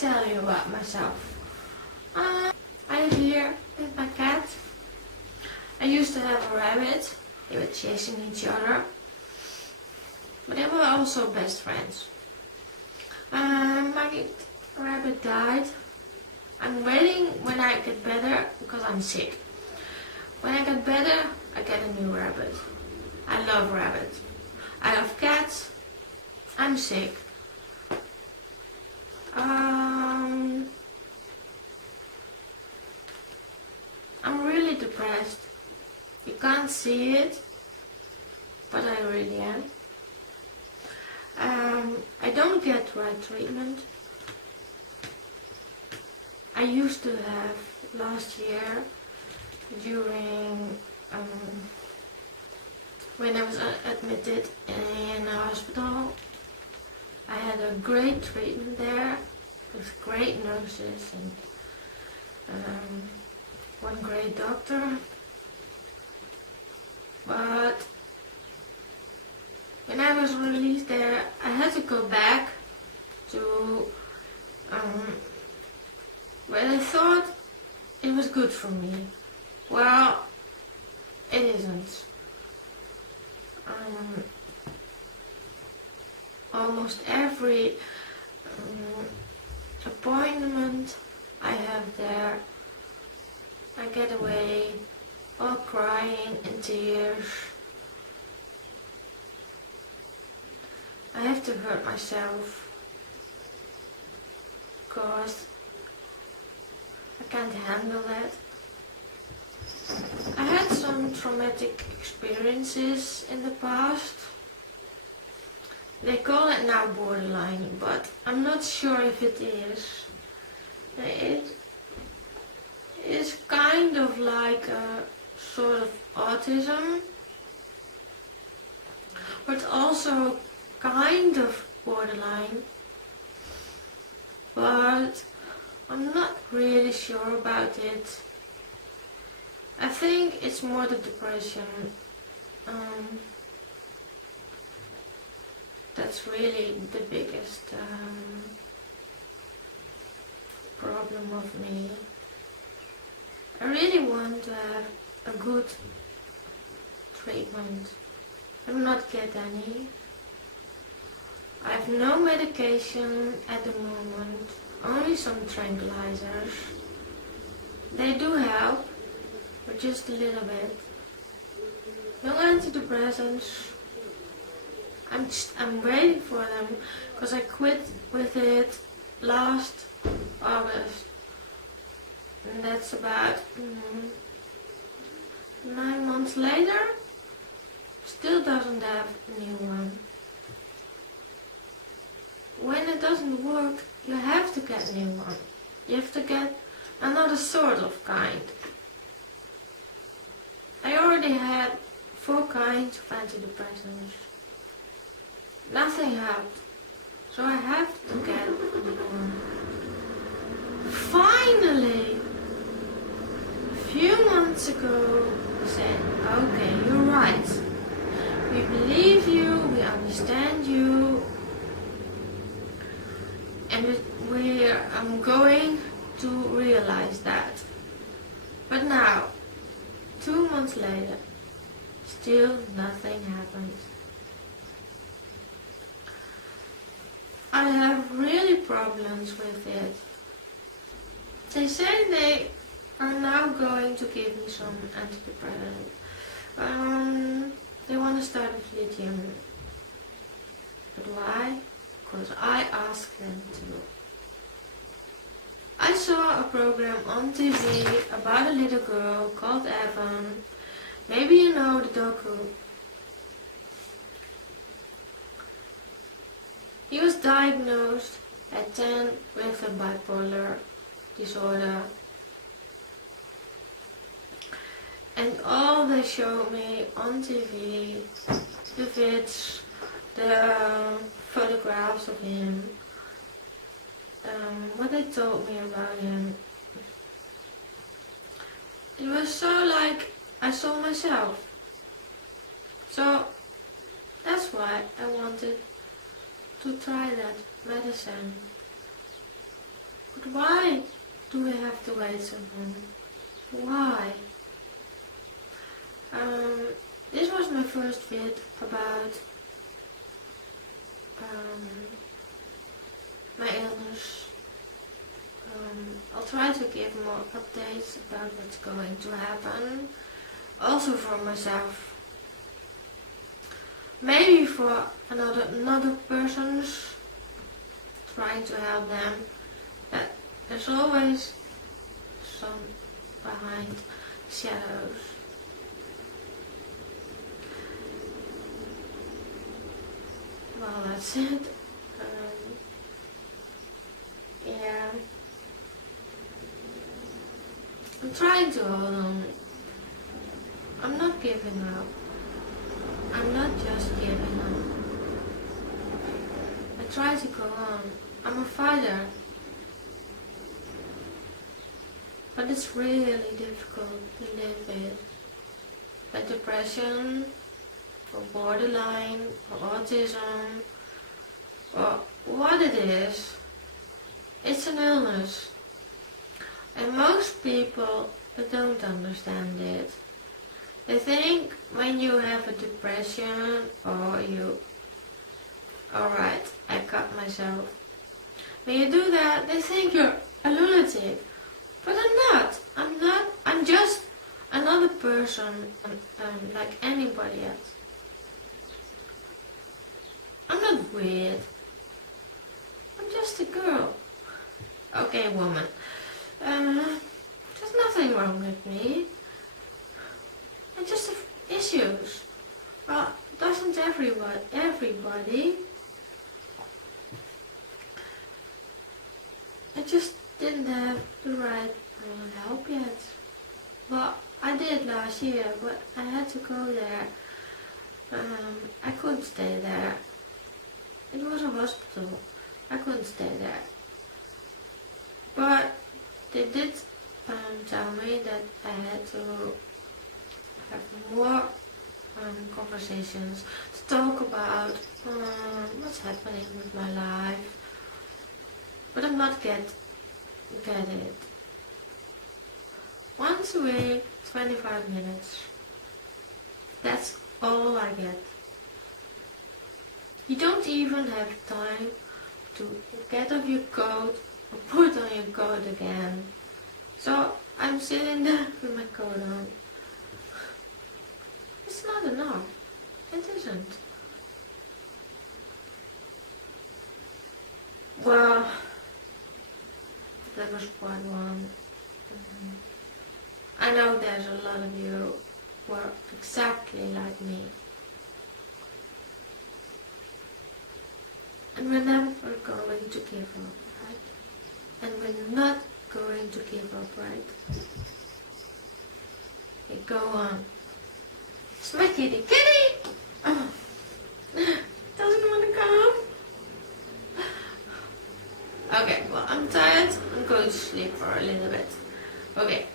tell you about myself. I live here with my cat. I used to have a rabbit. They were chasing each other, but they were also best friends. My rabbit died. I'm waiting when I get better because I'm sick. When I get better, I get a new rabbit. I love rabbits. I love cats. I'm sick. I'm really depressed. You can't see it, but I really am. I don't get right treatment. I used to have last year during when I was admitted in a hospital. I had a great treatment there with great nurses and one great doctor. But when I was released there, I had to go back to where I thought it was good for me. Well, it isn't. Almost every appointment I have there, I get away all crying in tears. I have to hurt myself because I can't handle that. I had some traumatic experiences in the past. They call it now borderline, but I'm not sure if it is. It is kind of like a sort of autism, but also kind of borderline. But I'm not really sure about it. I think it's more the depression. That's really the biggest problem of me. I really want to have a good treatment. I do not get any. I have no medication at the moment, only some tranquilizers. They do help, but just a little bit. No antidepressants. I'm waiting for them because I quit with it last August. And that's about 9 months later. Still doesn't have a new one. When it doesn't work, you have to get a new one. You have to get another sort of kind. I already had 4 kinds of antidepressants. Nothing helped. So I have to get a new one. Finally, a few months ago, I said, okay, you're right. We believe you, we understand you, and I'm going to realize that. But now, 2 months later, still nothing happened. I have really problems with it. They say they are now going to give me some antidepressant. They want to start with lithium. But why? Because I asked them to. I saw a program on TV about a little girl called Evan. Maybe you know the docu. He was diagnosed at 10 with a bipolar disorder. And all they showed me on TV, the vids, the photographs of him, what they told me about him. It was so like I saw myself. So that's why I wanted to try that medicine. But why do we have to wait so long? Why? This was my first vid about my illness. I'll try to give more updates about what's going to happen, also for myself. Maybe for another persons, trying to help them. But there's always some behind the shadows. Well, that's it. Yeah. I'm trying to hold on. I'm not giving up. I'm not just giving up. I try to go on. I'm a fighter. But it's really difficult to live with. But depression, or borderline, or autism, or what it is, it's an illness. And most people don't understand it. They think when you have a depression or alright, I cut myself. When you do that, they think you're a lunatic. But I'm not. I'm just another person like anybody else. I'm not weird. I'm just a girl. Okay, woman. There's nothing wrong with me. I just have issues. Doesn't everybody? I just didn't have the right help yet. Well, I did last year, but I had to go there. I couldn't stay there. It was a hospital. I couldn't stay there. But they did tell me that I had to have more conversations to talk about what's happening with my life. But I'm not get it. Once a week, 25 minutes. That's all I get. You don't even have time to get off your coat or put on your coat again. So I'm sitting there with my coat on. It's not enough. It isn't. Well, that was part one. I know there's a lot of you who are exactly like me. And we're never going to give up, right? And we're not going to give up, right? Okay, go on. It's my kitty. Kitty! Oh. Doesn't want to come. Okay, well, I'm tired. I'm going to sleep for a little bit. Okay.